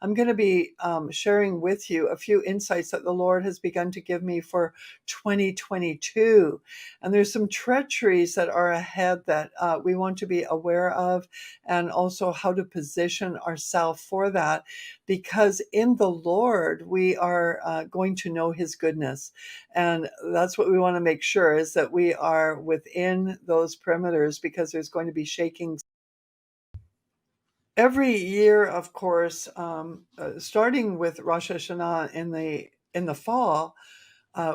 I'm going to be sharing with you a few insights that the Lord has begun to give me for 2022. And there's some treacheries that are ahead that we want to be aware of, and also how to position ourselves for that. Because in the Lord, we are going to know his goodness. And that's what we want to make sure, is that we are within those perimeters, because there's going to be shaking. Every year, of course, starting with Rosh Hashanah in the fall,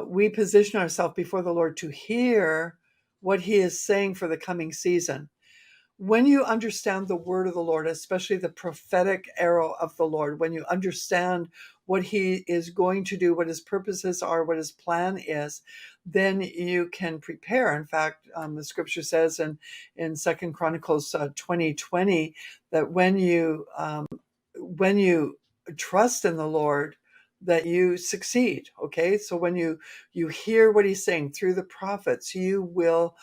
we position ourselves before the Lord to hear what he is saying for the coming season. When you understand the word of the Lord, especially the prophetic arrow of the Lord, when you understand what he is going to do, what his purposes are, what his plan is, then you can prepare. In fact, the scripture says in 2 Chronicles 20:20 that when you trust in the Lord, that you succeed. Okay, so when you hear what he's saying through the prophets, you will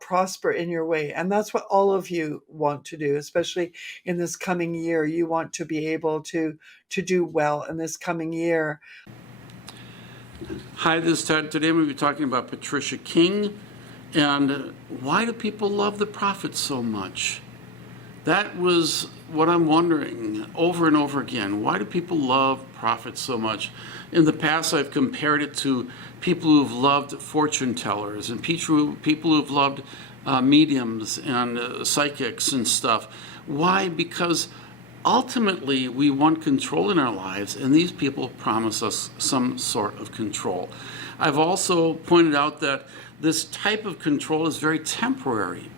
prosper in your way. And that's what all of you want to do, especially in this coming year. You want to be able to do well in this coming year. Hi, this is Ted. Today we'll be talking about Patricia King and why do people love the prophets so much? That was what I'm wondering over and over again. Why do people love prophets so much? In the past, I've compared it to people who've loved fortune tellers and people who've loved mediums and psychics and stuff. Why? Because ultimately, we want control in our lives, and these people promise us some sort of control. I've also pointed out that this type of control is very temporary,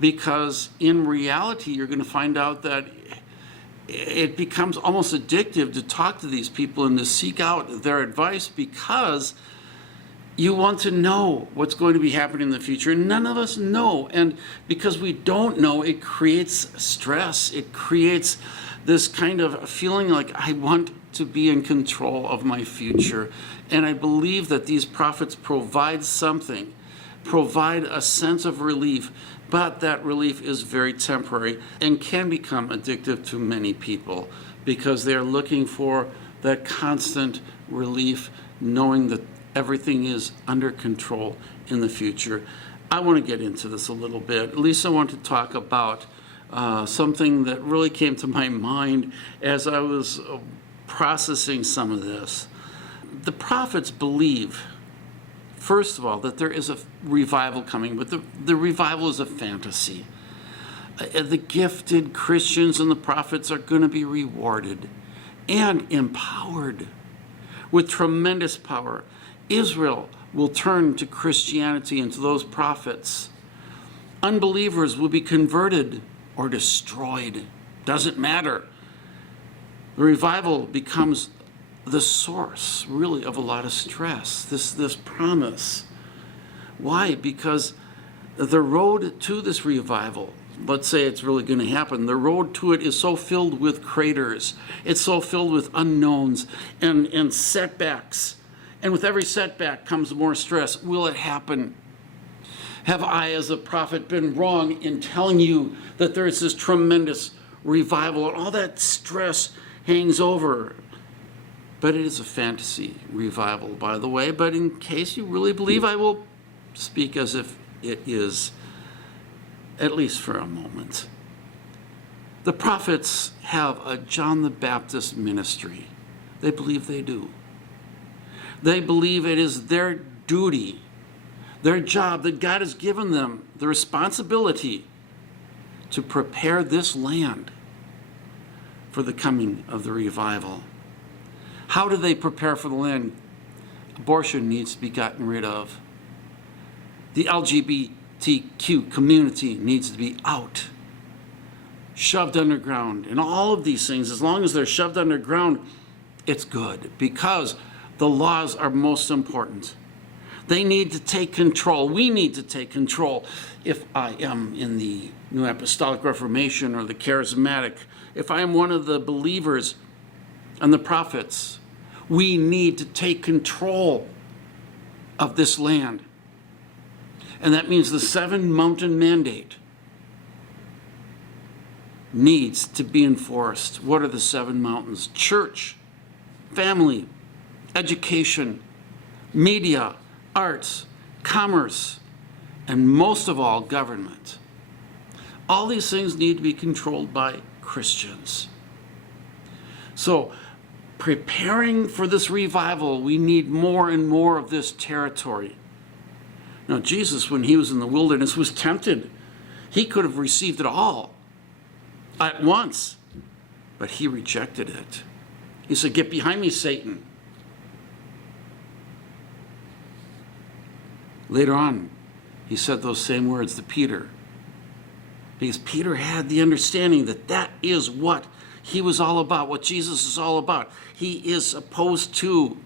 because in reality, you're going to find out that it becomes almost addictive to talk to these people and to seek out their advice, because you want to know what's going to be happening in the future. None of us know. And because we don't know, it creates stress. It creates this kind of feeling like I want to be in control of my future. And I believe that these prophets provide something, provide a sense of relief, but that relief is very temporary and can become addictive to many people, because they're looking for that constant relief, knowing that everything is under control in the future. I want to get into this a little bit. At least I want to talk about something that really came to my mind as I was processing some of this. The prophets believe, first of all, that there is a revival coming, but the revival is a fantasy. The gifted Christians and the prophets are going to be rewarded and empowered with tremendous power. Israel will turn to Christianity and to those prophets. Unbelievers will be converted or destroyed. Doesn't matter. The revival becomes the source, really, of a lot of stress, this promise. Why? Because the road to this revival, let's say it's really going to happen, the road to it is so filled with craters. It's so filled with unknowns and setbacks. And with every setback comes more stress. Will it happen? Have I, as a prophet, been wrong in telling you that there is this tremendous revival and all that stress hangs over? But it is a fantasy revival, by the way. But in case you really believe, I will speak as if it is, at least for a moment. The prophets have a John the Baptist ministry. They believe they do. They believe it is their duty, their job, that God has given them the responsibility to prepare this land for the coming of the revival. How do they prepare for the land? Abortion needs to be gotten rid of. The LGBTQ community needs to be out, shoved underground. And all of these things, as long as they're shoved underground, it's good, because the laws are most important. They need to take control. We need to take control. If I am in the New Apostolic Reformation or the Charismatic, if I am one of the believers and the prophets, we need to take control of this land. And that means the 7 mountain mandate. needs to be enforced. What are the 7 mountains? Church, family, education, media, arts, commerce, and most of all, government. All these things need to be controlled by Christians. So, preparing for this revival, we need more and more of this territory. Now, Jesus, when he was in the wilderness, was tempted. He could have received it all at once, but he rejected it. He said, "Get behind me, Satan." Later on, he said those same words to Peter, because Peter had the understanding that that is what he was all about, what Jesus is all about. He is supposed to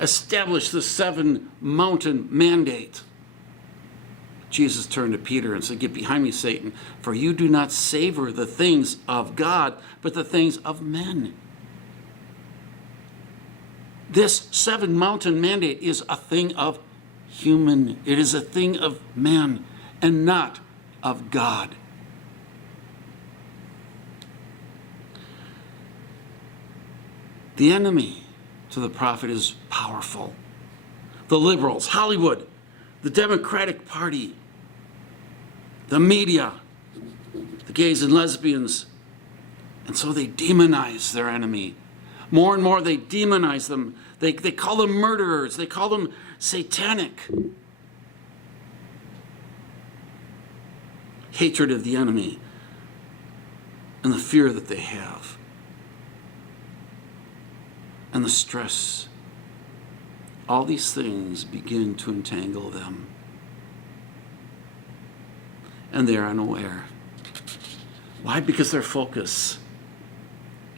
establish the 7-mountain mandate. Jesus turned to Peter and said, "Get behind me, Satan, for you do not savor the things of God, but the things of men." This 7-mountain mandate is a thing of human. It is a thing of man and not of God. The enemy to the prophet is powerful. The liberals, Hollywood, the Democratic Party, the media, the gays and lesbians. And so they demonize their enemy. More and more they demonize them. They call them murderers. They call them satanic. Hatred of the enemy and the fear that they have and the stress. All these things begin to entangle them. And they are unaware. Why? Because their focus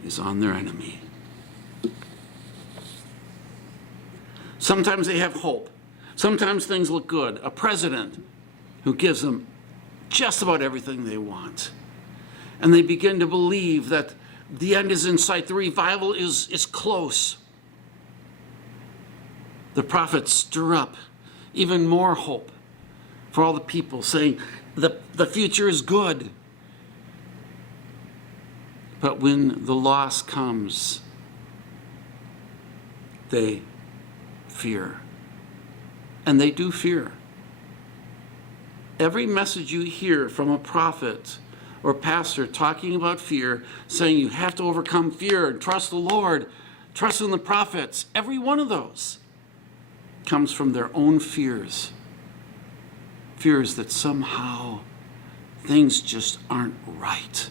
is on their enemy. Sometimes they have hope. Sometimes things look good. A president who gives them just about everything they want. And they begin to believe that the end is in sight. The revival is close. The prophets stir up even more hope for all the people, saying the future is good. But when the loss comes, they fear. And they do fear. Every message you hear from a prophet or pastor talking about fear, saying you have to overcome fear and trust the Lord, trust in the prophets, every one of those comes from their own fears. Fears that somehow things just aren't right.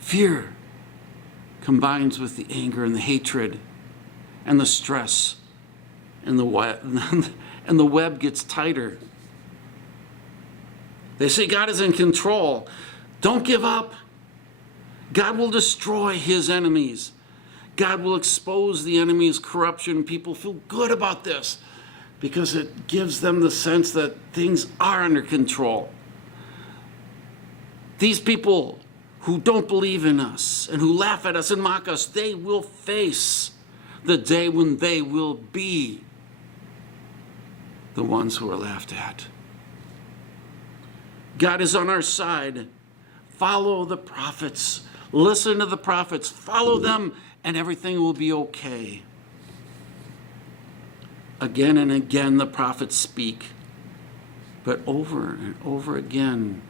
Fear combines with the anger and the hatred and the stress, and the web gets tighter. They say God is in control. Don't give up. God will destroy his enemies. God will expose the enemy's corruption. People feel good about this because it gives them the sense that things are under control. These people who don't believe in us and who laugh at us and mock us, they will face the day when they will be the ones who are laughed at. God is on our side. Follow the prophets. Listen to the prophets. Follow them, and everything will be okay. Again and again, the prophets speak. But over and over again,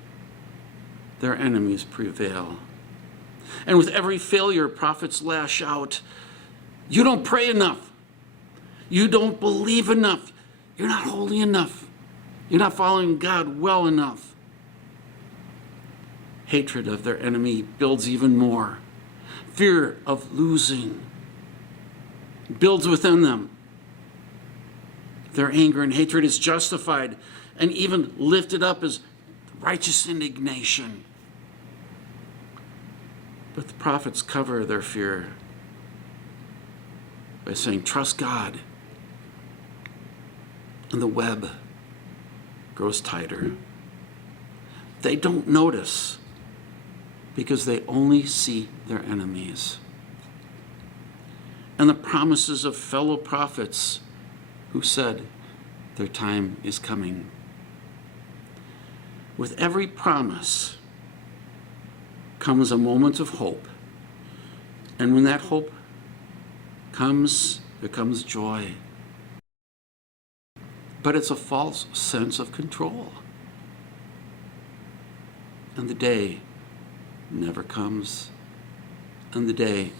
their enemies prevail. And with every failure, prophets lash out. You don't pray enough. You don't believe enough. You're not holy enough. You're not following God well enough. Hatred of their enemy builds even more. Fear of losing builds within them. Their anger and hatred is justified and even lifted up as righteous indignation. But the prophets cover their fear by saying, trust God. And the web grows tighter. They don't notice because they only see their enemies. And the promises of fellow prophets who said their time is coming. With every promise comes a moment of hope. And when that hope comes, there comes joy. But it's a false sense of control. And the day never comes. And the day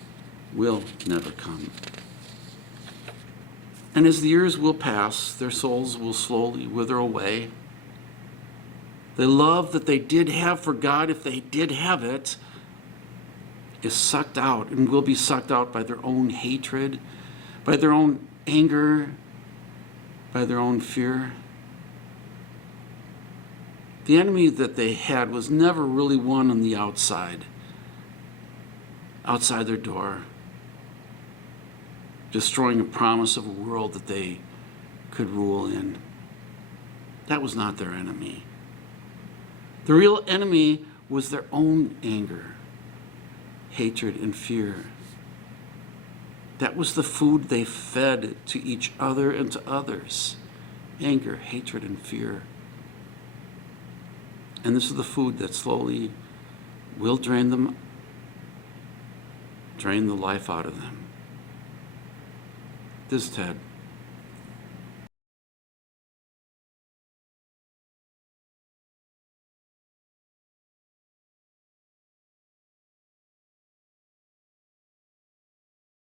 will never come. And as the years will pass, their souls will slowly wither away. The love that they did have for God, if they did have it, is sucked out and will be sucked out by their own hatred, by their own anger, by their own fear. The enemy that they had was never really one on the outside their door, destroying a promise of a world that they could rule in. That was not their enemy. The real enemy was their own anger, hatred, and fear. That was the food they fed to each other and to others. Anger, hatred, and fear. And this is the food that slowly will drain the life out of them. This is Ted.